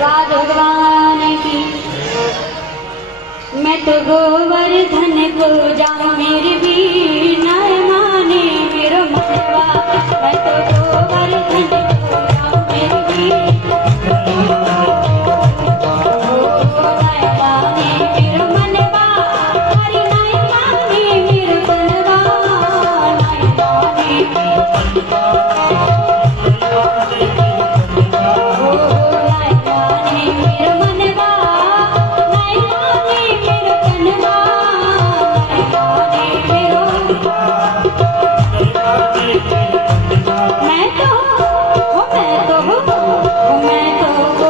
राज भगवान की। मैं तो गोवर्धन को जाऊं मेरी भी नय माने मेरो मनवा। मैं तो गोवर्धन को जाऊं मेरी भी नय माने मेरो मनवा। हरि नय माने मेरो मनवा, नय माने मैं तो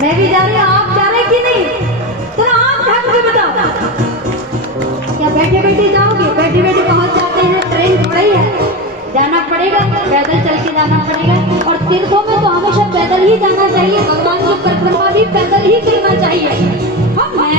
मैं भी जा रही हूँ, आप जा रहे कि नहीं? तो आप क्या मुझे बताओ, क्या बैठे बैठे जाओगे? बैठे बैठे पहुंच जाते हैं, ट्रेन थोड़ा ही है, जाना पड़ेगा, पैदल चल के जाना पड़ेगा। और तीर्थों में तो हमेशा पैदल ही जाना चाहिए, भगवान की परिक्रमा भी पैदल ही करना चाहिए। मैं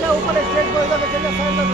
तो ऊपर स्टेज पर चले साइड में